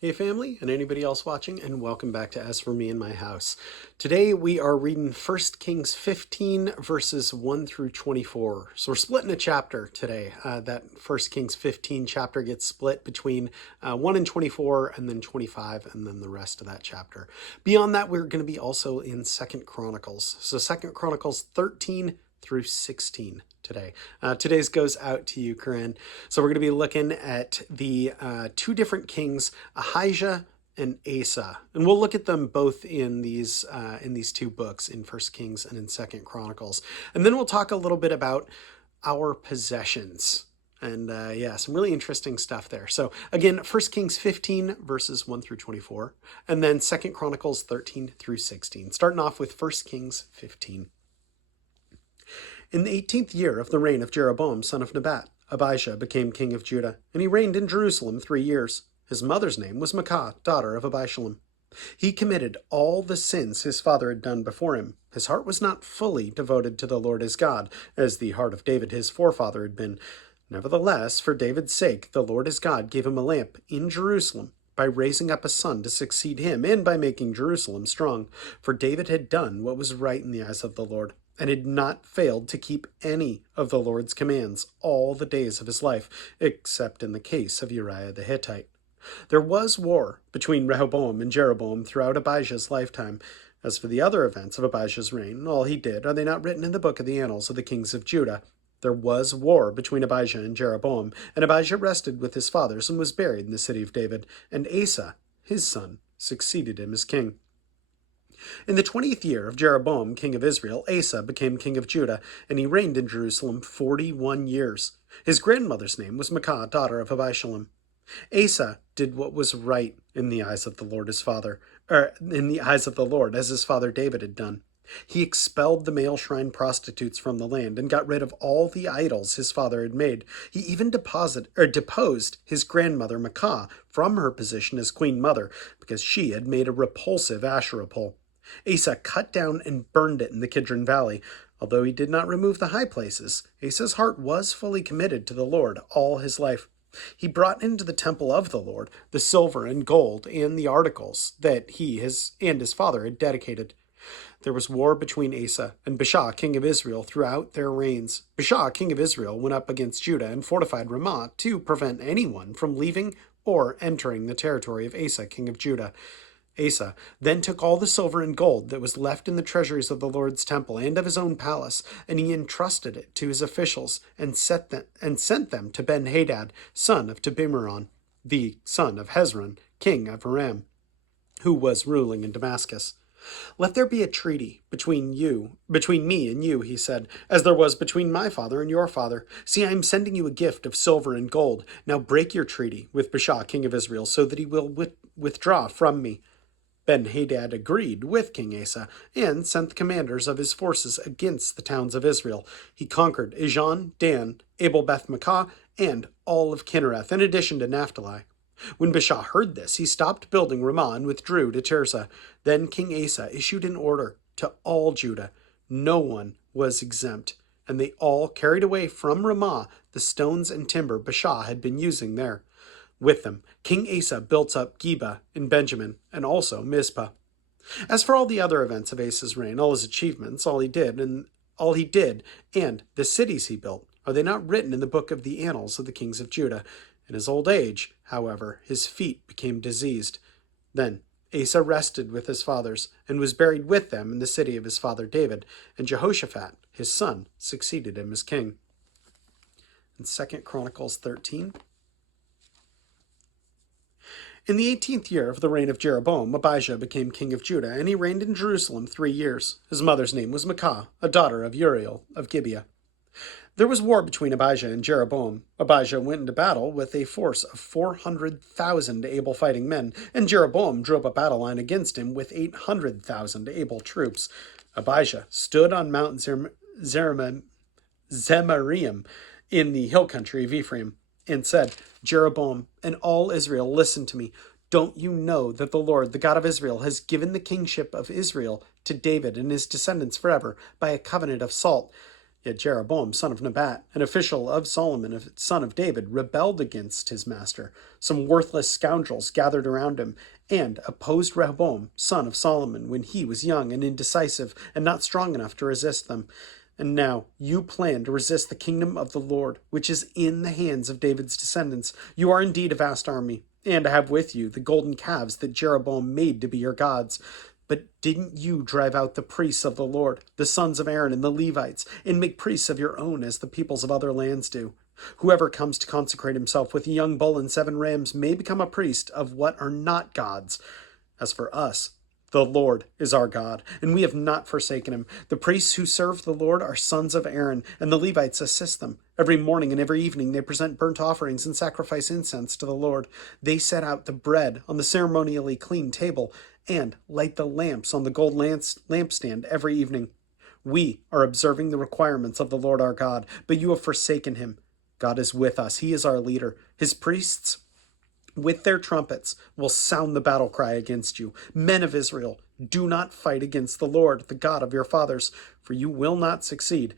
Hey family, and anybody else watching, and welcome back to As For Me in My House. Today we are reading 1 Kings 15 verses 1 through 24. So we're splitting a chapter today. That 1 Kings 15 chapter gets split between 1 and 24 and then 25 and then the rest of that chapter. Beyond that, we're going to be also in 2 Chronicles. So 2 Chronicles 13 through 16 today. Today's goes out to you, Corinne. So we're going to be looking at the two different kings, Ahijah and Asa, and we'll look at them both in these two books, in 1 Kings and in 2 Chronicles, and then we'll talk a little bit about our possessions. And some really interesting stuff there. So again, 1 Kings 15 verses 1 through 24, and then 2 Chronicles 13 through 16. Starting off with 1 Kings 15. In the 18th year of the reign of Jeroboam, son of Nebat, Abijah became king of Judah, and he reigned in Jerusalem 3 years. His mother's name was Maacah, daughter of Abishalom. He committed all the sins his father had done before him. His heart was not fully devoted to the Lord his God, as the heart of David his forefather had been. Nevertheless, for David's sake, the Lord his God gave him a lamp in Jerusalem, by raising up a son to succeed him, and by making Jerusalem strong. For David had done what was right in the eyes of the Lord, and had not failed to keep any of the Lord's commands all the days of his life, except in the case of Uriah the Hittite. There was war between Rehoboam and Jeroboam throughout Abijah's lifetime. As for the other events of Abijah's reign, all he did, are they not written in the book of the annals of the kings of Judah? There was war between Abijah and Jeroboam, and Abijah rested with his fathers and was buried in the city of David, and Asa, his son, succeeded him as king. In the 20th year of Jeroboam, king of Israel, Asa became king of Judah, and he reigned in Jerusalem 41 years. His grandmother's name was Maacah, daughter of Abishalom. Asa did what was right in the eyes of the Lord his father, in the eyes of the Lord, as his father David had done. He expelled the male shrine prostitutes from the land and got rid of all the idols his father had made. He even deposed his grandmother Maacah from her position as queen mother because she had made a repulsive Asherah pole. Asa cut down and burned it in the Kidron Valley. Although he did not remove the high places, Asa's heart was fully committed to the Lord all his life. He brought into the temple of the Lord the silver and gold and the articles that he and his father had dedicated. There was war between Asa and Baasha, king of Israel, throughout their reigns. Baasha, king of Israel, went up against Judah and fortified Ramah to prevent anyone from leaving or entering the territory of Asa, king of Judah. Asa then took all the silver and gold that was left in the treasuries of the Lord's temple and of his own palace, and he entrusted it to his officials and sent them to Ben-Hadad, son of Tabimmeron, the son of Hezron, king of Aram, who was ruling in Damascus. Let there be a treaty between me and you, he said, as there was between my father and your father. See, I am sending you a gift of silver and gold. Now break your treaty with Baasha, king of Israel, so that he will withdraw from me. Ben-Hadad agreed with King Asa and sent the commanders of his forces against the towns of Israel. He conquered Ijon, Dan, Abel-Beth-Maacah, and all of Kinnereth, in addition to Naphtali. When Baasha heard this, he stopped building Ramah and withdrew to Tirzah. Then King Asa issued an order to all Judah. No one was exempt, and they all carried away from Ramah the stones and timber Baasha had been using there. With them, King Asa built up Geba in Benjamin, and also Mizpah. As for all the other events of Asa's reign, all his achievements, all he did, and the cities he built, are they not written in the book of the annals of the kings of Judah? In his old age, however, his feet became diseased. Then Asa rested with his fathers, and was buried with them in the city of his father David, and Jehoshaphat, his son, succeeded him as king. In 2 Chronicles 13, in the 18th year of the reign of Jeroboam, Abijah became king of Judah, and he reigned in Jerusalem 3 years. His mother's name was Maacah, a daughter of Uriel of Gibeah. There was war between Abijah and Jeroboam. Abijah went into battle with a force of 400,000 able fighting men, and Jeroboam drew up a battle line against him with 800,000 able troops. Abijah stood on Mount Zemaraim in the hill country of Ephraim, and said, Jeroboam and all Israel, listen to me. Don't you know that the Lord, the God of Israel, has given the kingship of Israel to David and his descendants forever by a covenant of salt? Yet Jeroboam, son of Nebat, an official of Solomon, son of David, rebelled against his master. Some worthless scoundrels gathered around him and opposed Rehoboam, son of Solomon, when he was young and indecisive and not strong enough to resist them. And now you plan to resist the kingdom of the Lord, which is in the hands of David's descendants. You are indeed a vast army, and have with you the golden calves that Jeroboam made to be your gods. But didn't you drive out the priests of the Lord, the sons of Aaron and the Levites, and make priests of your own as the peoples of other lands do? Whoever comes to consecrate himself with a young bull and 7 rams may become a priest of what are not gods. As for us, the Lord is our God, and we have not forsaken him. The priests who serve the Lord are sons of Aaron, and the Levites assist them. Every morning and every evening they present burnt offerings and sacrifice incense to the Lord. They set out the bread on the ceremonially clean table and light the lamps on the gold lampstand every evening. We are observing the requirements of the Lord our God, but you have forsaken him. God is with us. He is our leader. His priests, with their trumpets, will sound the battle cry against you. Men of Israel, do not fight against the Lord, the God of your fathers, for you will not succeed.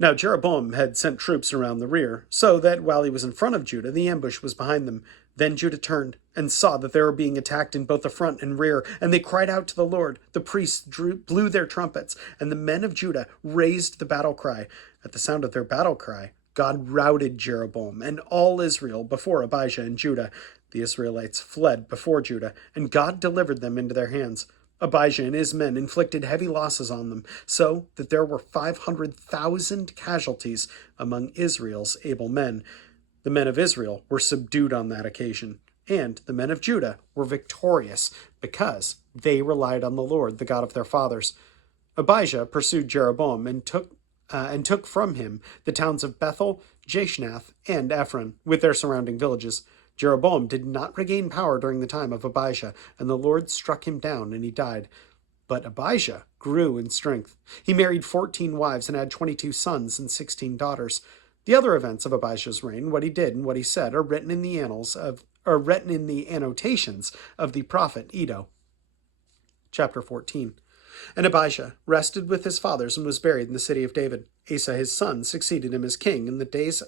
Now Jeroboam had sent troops around the rear, so that while he was in front of Judah, the ambush was behind them. Then Judah turned and saw that they were being attacked in both the front and rear, and they cried out to the Lord. The priests blew their trumpets, and the men of Judah raised the battle cry. At the sound of their battle cry, God routed Jeroboam and all Israel before Abijah and Judah. The Israelites fled before Judah, and God delivered them into their hands. Abijah and his men inflicted heavy losses on them, so that there were 500,000 casualties among Israel's able men. The men of Israel were subdued on that occasion, and the men of Judah were victorious because they relied on the Lord, the God of their fathers. Abijah pursued Jeroboam and took from him the towns of Bethel, Jeshnath, and Ephron, with their surrounding villages. Jeroboam did not regain power during the time of Abijah, and the Lord struck him down, and he died. But Abijah grew in strength. He married 14 wives and had 22 sons and 16 daughters. The other events of Abijah's reign, what he did and what he said, are written in the annotations of the prophet Iddo. Chapter 14. And Abijah rested with his fathers and was buried in the city of David. Asa his son succeeded him as king in the days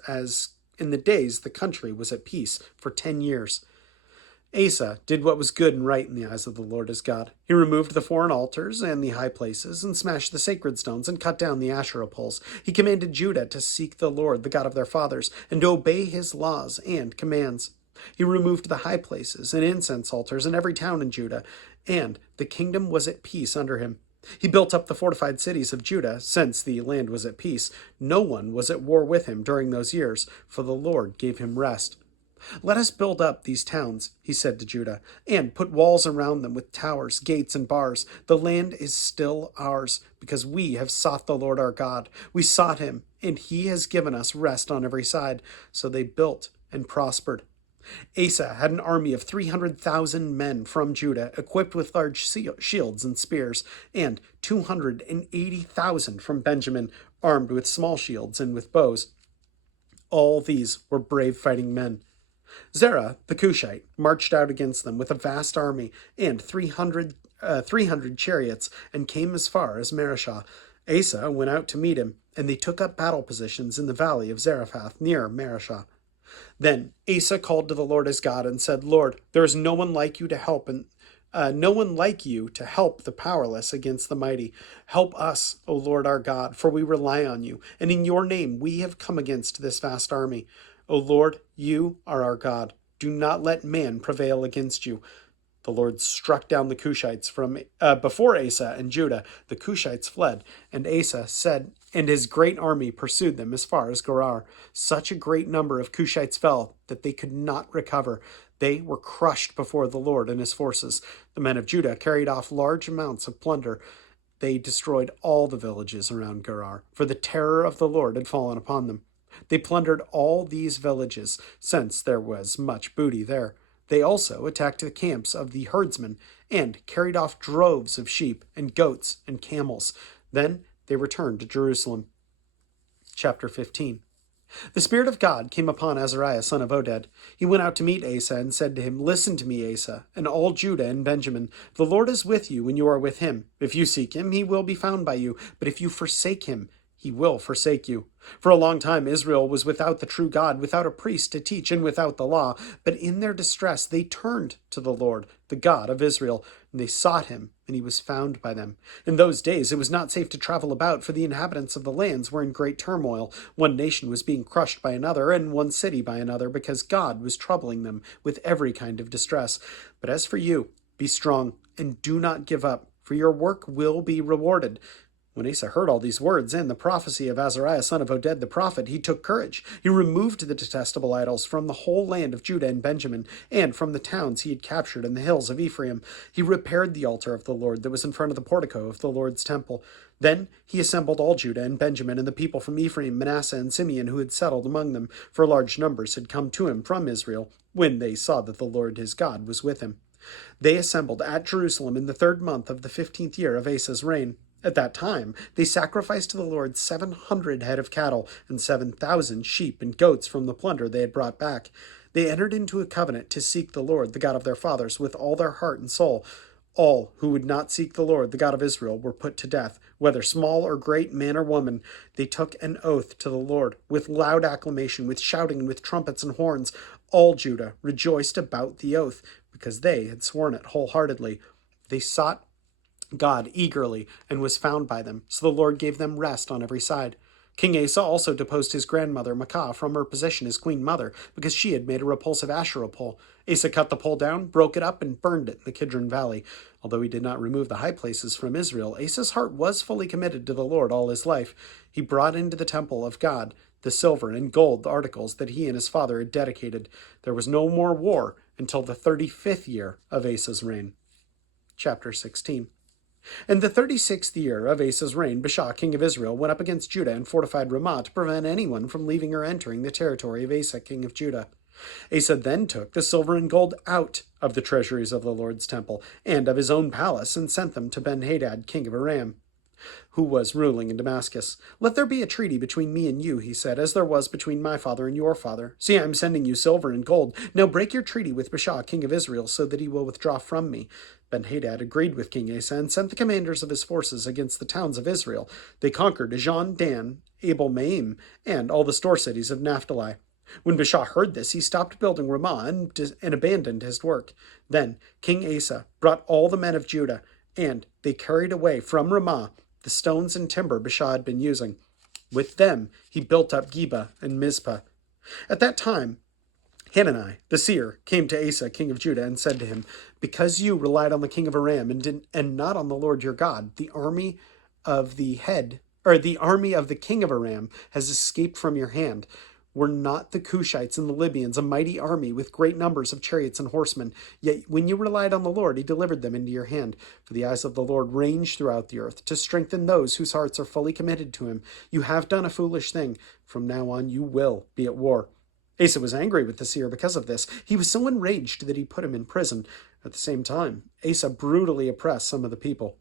the country was at peace for 10 years. Asa did what was good and right in the eyes of the Lord his God. He removed the foreign altars and the high places, and smashed the sacred stones, and cut down the Asherah poles. He commanded Judah to seek the Lord, the God of their fathers, and to obey his laws and commands. He removed the high places and incense altars in every town in Judah, and the kingdom was at peace under him. He built up the fortified cities of Judah, since the land was at peace. No one was at war with him during those years, for the Lord gave him rest. Let us build up these towns, he said to Judah, and put walls around them with towers, gates, and bars. The land is still ours, because we have sought the Lord our God. We sought him, and he has given us rest on every side. So they built and prospered. Asa had an army of 300,000 men from Judah, equipped with large shields and spears, and 280,000 from Benjamin, armed with small shields and with bows. All these were brave fighting men. Zerah, the Cushite, marched out against them with a vast army and 300 chariots, and came as far as Mareshah. Asa went out to meet him, and they took up battle positions in the valley of Zarephath near Mareshah. Then Asa called to the Lord his God and said, Lord, there is no one like you to help, and no one like you to help the powerless against the mighty. Help us, O Lord our God, for we rely on you, and in your name we have come against this vast army. O Lord, you are our God. Do not let man prevail against you. The Lord struck down the Cushites from before Asa and Judah. The Cushites fled, and Asa said, and his great army pursued them as far as Gerar. Such a great number of Cushites fell that they could not recover. They were crushed before the Lord and his forces. The men of Judah carried off large amounts of plunder. They destroyed all the villages around Gerar, for the terror of the Lord had fallen upon them. They plundered all these villages, since there was much booty there. They also attacked the camps of the herdsmen, and carried off droves of sheep and goats and camels. Then they returned to Jerusalem. Chapter 15. The Spirit of God came upon Azariah son of Oded. He went out to meet Asa and said to him, Listen to me, Asa, and all Judah and Benjamin. The Lord is with you when you are with him. If you seek him, he will be found by you. But if you forsake him, he he will forsake you. For a long time Israel was without the true God, without a priest to teach, and without the law. But in their distress they turned to the Lord, the God of Israel, and they sought him, and he was found by them. In those days it was not safe to travel about, for the inhabitants of the lands were in great turmoil. One nation was being crushed by another, and one city by another, because God was troubling them with every kind of distress. But as for you, be strong, and do not give up, for your work will be rewarded. When Asa heard all these words and the prophecy of Azariah son of Oded the prophet, he took courage. He removed the detestable idols from the whole land of Judah and Benjamin, and from the towns he had captured in the hills of Ephraim. He repaired the altar of the Lord that was in front of the portico of the Lord's temple. Then he assembled all Judah and Benjamin and the people from Ephraim, Manasseh, and Simeon who had settled among them, for large numbers had come to him from Israel, when they saw that the Lord his God was with him. They assembled at Jerusalem in the 3rd month of the 15th year of Asa's reign. At that time, they sacrificed to the Lord 700 head of cattle and 7,000 sheep and goats from the plunder they had brought back. They entered into a covenant to seek the Lord, the God of their fathers, with all their heart and soul. All who would not seek the Lord, the God of Israel, were put to death, whether small or great, man or woman. They took an oath to the Lord, with loud acclamation, with shouting, and with trumpets and horns. All Judah rejoiced about the oath, because they had sworn it wholeheartedly. They sought God eagerly, and was found by them, so the Lord gave them rest on every side. King Asa also deposed his grandmother Maacah from her position as queen mother, because she had made a repulsive Asherah pole. Asa cut the pole down, broke it up, and burned it in the Kidron Valley. Although he did not remove the high places from Israel, Asa's heart was fully committed to the Lord all his life. He brought into the temple of God the silver and gold articles that he and his father had dedicated. There was no more war until the 35th year of Asa's reign. Chapter 16. In the 36th year of Asa's reign, Baasha, king of Israel, went up against Judah and fortified Ramah to prevent anyone from leaving or entering the territory of Asa, king of Judah. Asa then took the silver and gold out of the treasuries of the Lord's temple and of his own palace and sent them to Ben-Hadad, king of Aram, who was ruling in Damascus. Let there be a treaty between me and you, he said, as there was between my father and your father. See, I am sending you silver and gold. Now break your treaty with Baasha, king of Israel, so that he will withdraw from me. Ben-Hadad agreed with King Asa and sent the commanders of his forces against the towns of Israel. They conquered Ajon, Dan, Abel-Maim, and all the store cities of Naphtali. When Baasha heard this, he stopped building Ramah and abandoned his work. Then King Asa brought all the men of Judah, and they carried away from Ramah the stones and timber Baasha had been using. With them he built up Geba and Mizpah. At that time, Hanani, the seer, came to Asa, king of Judah, and said to him, because you relied on the king of Aram and not on the Lord your God, the army of the king of Aram has escaped from your hand. Were not the Cushites and the Libyans a mighty army with great numbers of chariots and horsemen? Yet when you relied on the Lord, he delivered them into your hand. For the eyes of the Lord range throughout the earth, to strengthen those whose hearts are fully committed to him. You have done a foolish thing. From now on you will be at war. Asa was angry with the seer because of this. He was so enraged that he put him in prison. At the same time, Asa brutally oppressed some of the people.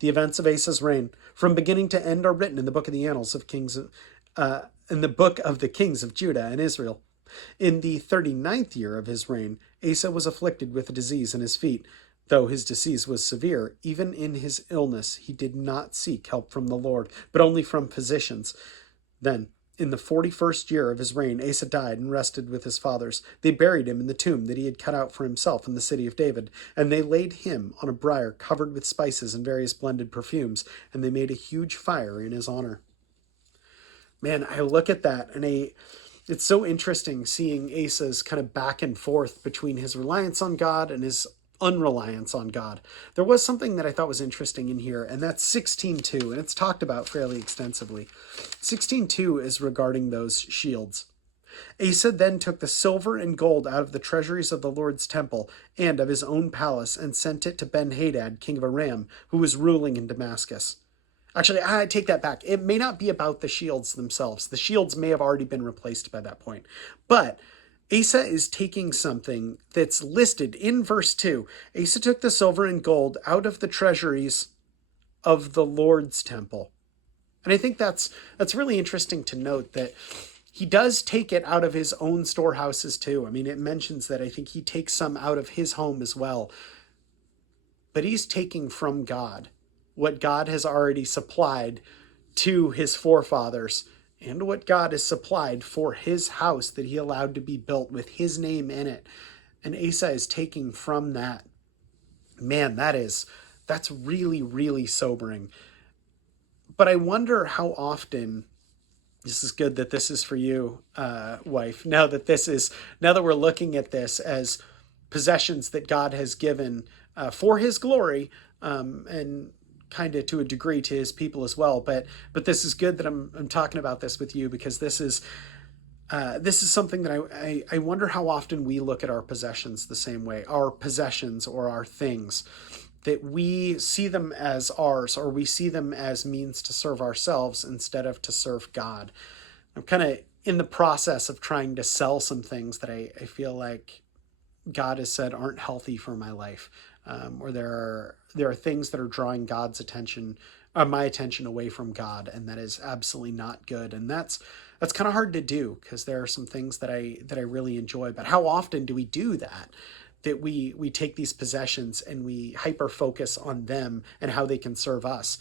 The events of Asa's reign, from beginning to end, are written in the book of the annals of kings, in the book of the kings of Judah and Israel. In the 39th year of his reign, Asa was afflicted with a disease in his feet. Though his disease was severe, even in his illness he did not seek help from the Lord, but only from physicians. Then, in the 41st year of his reign, Asa died and rested with his fathers. They buried him in the tomb that he had cut out for himself in the city of David, and they laid him on a bier covered with spices and various blended perfumes, and they made a huge fire in his honor. Man, I look at that, and it's so interesting seeing Asa's kind of back and forth between his reliance on God and his unreliance on God. There was something that I thought was interesting in here, and that's 16:2, and it's talked about fairly extensively. 16:2 is regarding those shields. Asa then took the silver and gold out of the treasuries of the Lord's temple and of his own palace and sent it to Ben-Hadad, king of Aram, who was ruling in Damascus. Actually, I take that back. It may not be about the shields themselves. The shields may have already been replaced by that point. But Asa is taking something that's listed in verse 2. Asa took the silver and gold out of the treasuries of the Lord's temple. And I think that's really interesting to note that he does take it out of his own storehouses too. I mean, it mentions that I think he takes some out of his home as well. But he's taking from God what God has already supplied to his forefathers and what God has supplied for his house that he allowed to be built with his name in it. And Asa is taking from that. Man, that's really, really sobering. But I wonder how often, this is good that this is for you, wife, now that we're looking at this as possessions that God has given for his glory, and kind of to a degree to his people as well. But this is good that I'm talking about this with you, because this is something that I wonder how often we look at our possessions the same way, our possessions or our things, that we see them as ours, or we see them as means to serve ourselves instead of to serve God. I'm kind of in the process of trying to sell some things that I feel like God has said aren't healthy for my life, or there are things that are drawing God's attention, or my attention, away from God, and that is absolutely not good. And that's kind of hard to do, because there are some things that I really enjoy. But how often do we do that? That we take these possessions and we hyper focus on them and how they can serve us.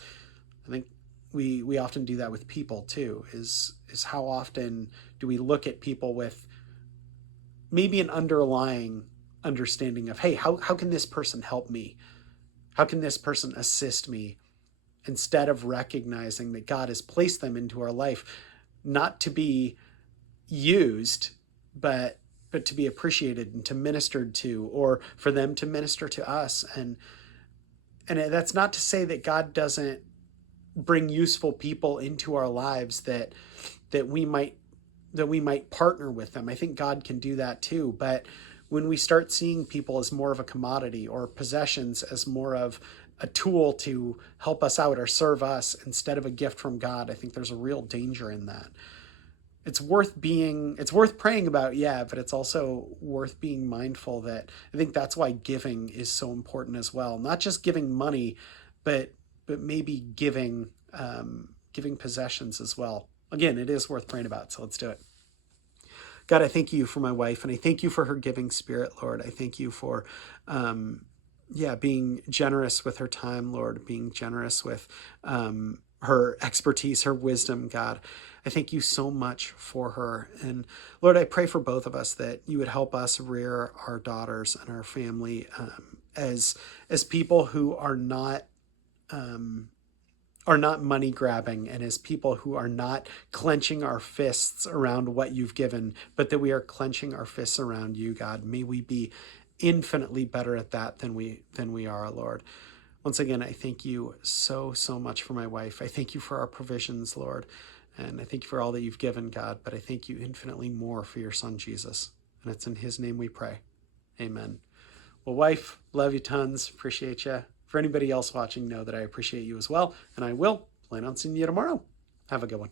I think we often do that with people too. Is how often do we look at people with maybe an underlying understanding of, hey, how can this person help me? How can this person assist me? Instead of recognizing that God has placed them into our life, not to be used, but to be appreciated and to ministered to, or for them to minister to us. And that's not to say that God doesn't bring useful people into our lives that we might partner with them. I think God can do that too. But when we start seeing people as more of a commodity, or possessions as more of a tool to help us out or serve us instead of a gift from God, I think there's a real danger in that. It's worth praying about, yeah, but it's also worth being mindful that, I think that's why giving is so important as well. Not just giving money, but maybe giving possessions as well. Again, it is worth praying about, so let's do it. God, I thank you for my wife, and I thank you for her giving spirit, Lord. I thank you for, being generous with her time, Lord, being generous with her expertise, her wisdom, God. I thank you so much for her. And Lord, I pray for both of us that you would help us rear our daughters and our family as people who are not money grabbing, and as people who are not clenching our fists around what you've given, but that we are clenching our fists around you, God. May we be infinitely better at that than we are, Lord. Once again, I thank you so much for my wife. I thank you for our provisions, Lord. And I thank you for all that you've given, God. But I thank you infinitely more for your son, Jesus. And it's in his name we pray. Amen. Well, wife, love you tons. Appreciate you. For anybody else watching, know that I appreciate you as well. And I will plan on seeing you tomorrow. Have a good one.